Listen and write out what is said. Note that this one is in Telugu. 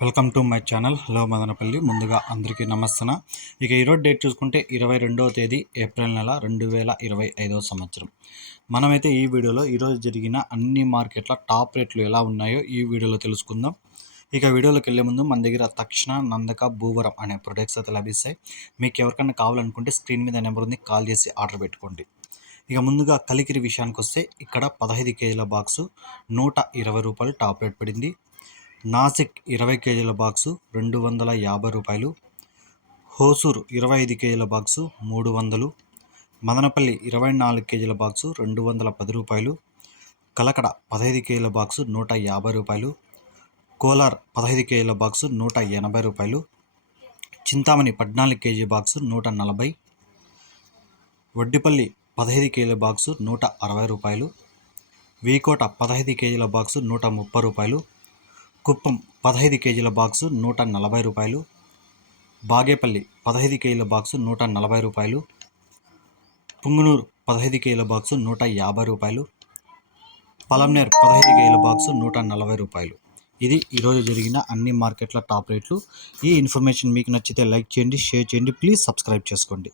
Welcome to my channel. Hello Madanapalle. ముందుగా అందరికీ నమస్తన. ఇక ఈరోజు డేట్ చూసుకుంటే ఇరవై రెండవ తేదీ ఏప్రిల్ నెల రెండు వేల ఇరవై ఐదవ సంవత్సరం. మనమైతే ఈ వీడియోలో ఈరోజు జరిగిన అన్ని మార్కెట్ల టాప్ రేట్లు ఎలా ఉన్నాయో ఈ వీడియోలో తెలుసుకుందాం. ఇక వీడియోలోకి వెళ్ళే ముందు మన దగ్గర తక్షణ నందక భూవరం అనే ప్రొడక్ట్స్ అయితే లభిస్తాయి. మీకు ఎవరికైనా కావాలనుకుంటే స్క్రీన్ మీద నెంబర్ ఉంది కాల్ చేసి ఆర్డర్ పెట్టుకోండి. ఇక ముందుగా కలికిరి విషయానికి వస్తే ఇక్కడ పదహైదు కేజీల బాక్సు నూట ఇరవై రూపాయలు టాప్ రేట్ పడింది. నాసిక్ ఇరవై కేజీల బాక్సు రెండు వందల యాభై రూపాయలు. హోసూరు ఇరవై ఐదు కేజీల బాక్సు మూడు వందలు. మదనపల్లి ఇరవై నాలుగు కేజీల బాక్సు రెండు వందల పది రూపాయలు. కలకడ పదహైదు కేజీల బాక్సు నూట యాభై రూపాయలు. కోలార్ పదహైదు కేజీల బాక్సు నూట ఎనభై రూపాయలు. చింతామణి పద్నాలుగు కేజీ బాక్సు నూట నలభై. వడ్డిపల్లి పదహైదు కేజీల బాక్సు నూట అరవై రూపాయలు. వీకోట పదహైదు కేజీల బాక్సు నూట ముప్పై రూపాయలు. కుప్పం పదహైదు కేజీల బాక్సు నూట నలభై రూపాయలు బాగేపల్లి పదహైదు కేజీల బాక్సు నూట నలభై రూపాయలు పుంగునూరు పదహైదు కేజీల బాక్సు నూట యాభై రూపాయలు పలంనేర్ పదహైదు కేజీల బాక్సు నూట నలభై రూపాయలు. ఇది ఈరోజు జరిగిన అన్ని మార్కెట్ల టాప్ రేట్లు. ఈ ఇన్ఫర్మేషన్ మీకు నచ్చితే లైక్ చేయండి షేర్ చేయండి ప్లీజ్ సబ్స్క్రైబ్ చేసుకోండి.